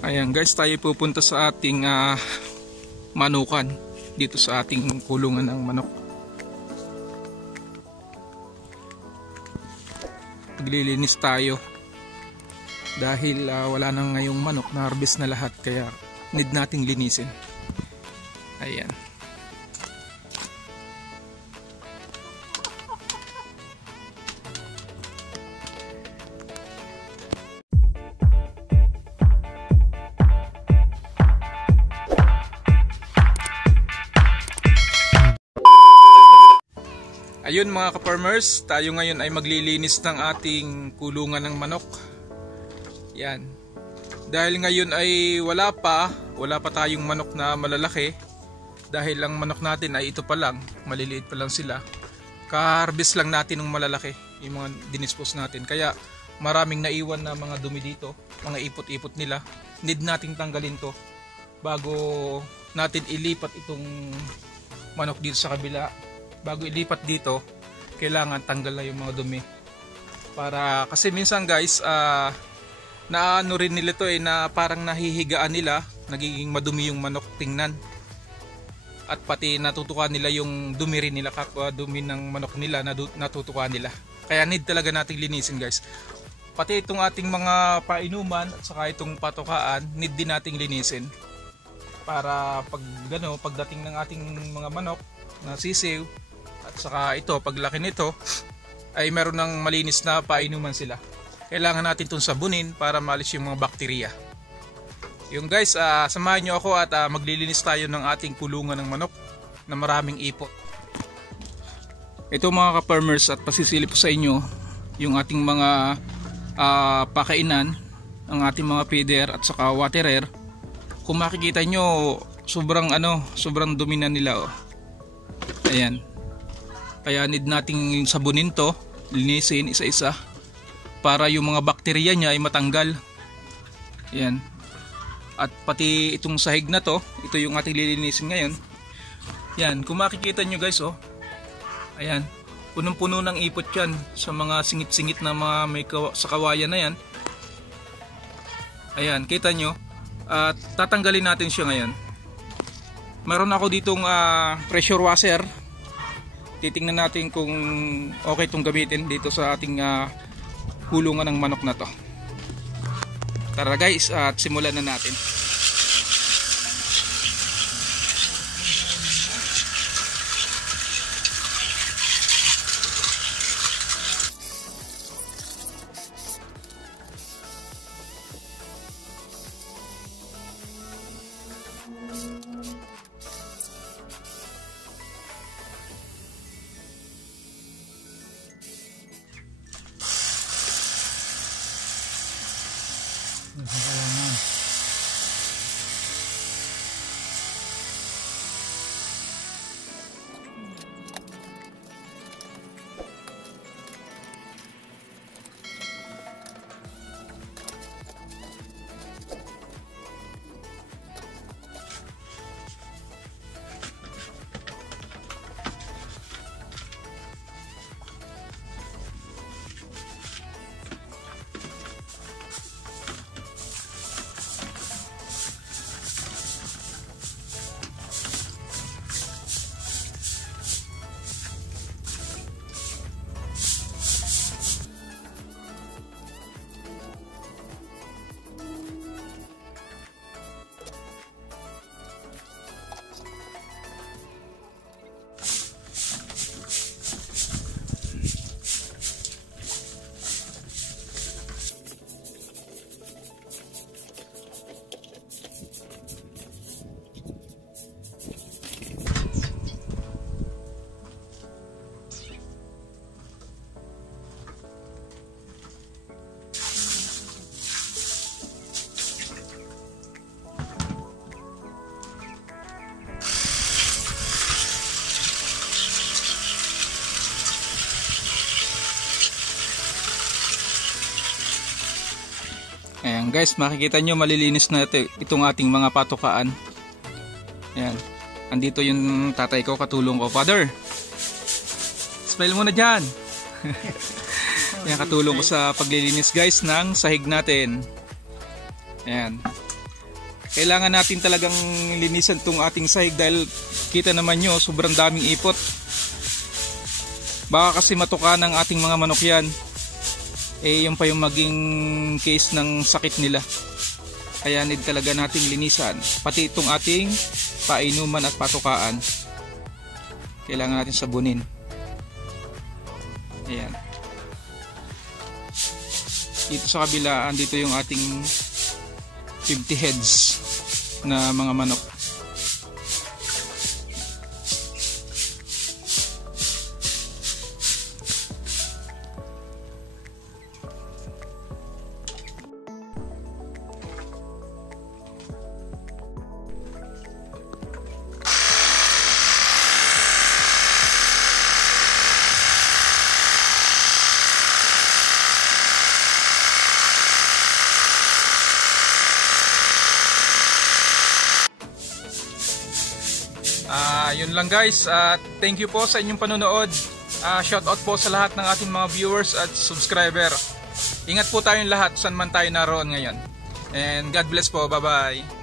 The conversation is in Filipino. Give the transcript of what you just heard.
Ayan guys, tayo pupunta sa ating manukan dito sa ating kulungan ng manok. Naglilinis tayo dahil wala na ngayong manok, na harvest na lahat, kaya need nating linisin. Ayan. Ayun mga ka-farmers, tayo ngayon ay maglilinis ng ating kulungan ng manok. Yan. Dahil ngayon ay wala pa tayong manok na malalaki. Dahil ang manok natin ay ito pa lang, maliliit pa lang sila. Ka-harvest lang natin ng malalaki, yung mga dinispose natin. Kaya maraming naiwan na mga dumi dito, mga ipot-ipot nila. Need nating tanggalin to bago natin ilipat itong manok dito sa kabila. Bago ilipat dito, kailangan tanggal na yung mga dumi. Kasi minsan guys, naano rin nila to na parang nahihigaan nila, nagiging madumi yung manok tingnan. At pati natutukan nila yung dumi rin nila, kapwa dumi ng manok nila, natutukan nila. Kaya need talaga nating linisin guys. Pati itong ating mga painuman at saka itong patukaan, need din nating linisin. Para pagdating ng ating mga manok na sisiw, at saka ito, paglaki nito ay meron ng malinis na painuman sila. Kailangan natin itong sabunin para maalis yung mga bakterya. Yung guys, samahan nyo ako at maglilinis tayo ng ating kulungan ng manok na maraming ipot. Ito mga ka-farmers, at pasisilip ko sa inyo yung ating mga pakainan, ang ating mga feeder at saka waterer. Kung makikita nyo, sobrang dumi na nila. Ayan. Kaya need nating sabunin to, linisin isa-isa para yung mga bakterya niya ay matanggal. Ayan. At pati itong sahig na to, ito yung ating lilinisin ngayon. Yan, kung makikita nyo guys, ayan, punong-puno ng ipot yan sa mga singit-singit na mga sa kawayan na yan. Ayan, kita nyo. At tatanggalin natin siya ngayon. Meron ako ditong pressure washer. Titingnan natin kung okay itong gamitin dito sa ating kulungan ng manok na to. Tara guys, at simulan na natin. Ayan guys, makikita nyo malilinis na itong ating mga patukaan. Ayan. Andito yung tatay ko, katulong ko. Father, smile muna dyan. Ayan, katulong ko sa paglilinis guys ng sahig natin. Ayan. Kailangan natin talagang linisan tong ating sahig dahil kita naman nyo, sobrang daming ipot. Baka kasi matuka ng ating mga manok yan. Yung pa yung maging case ng sakit nila. Kaya need talaga nating linisan. Pati itong ating painuman at patukaan. Kailangan natin sabunin. Ayan. Dito sa kabila, andito yung ating 50 heads na mga manok. Yun lang guys, thank you po sa inyong panonood. Shout out po sa lahat ng ating mga viewers at subscriber. Ingat po tayong lahat saan man tayo naroon ngayon. And God bless po, bye bye.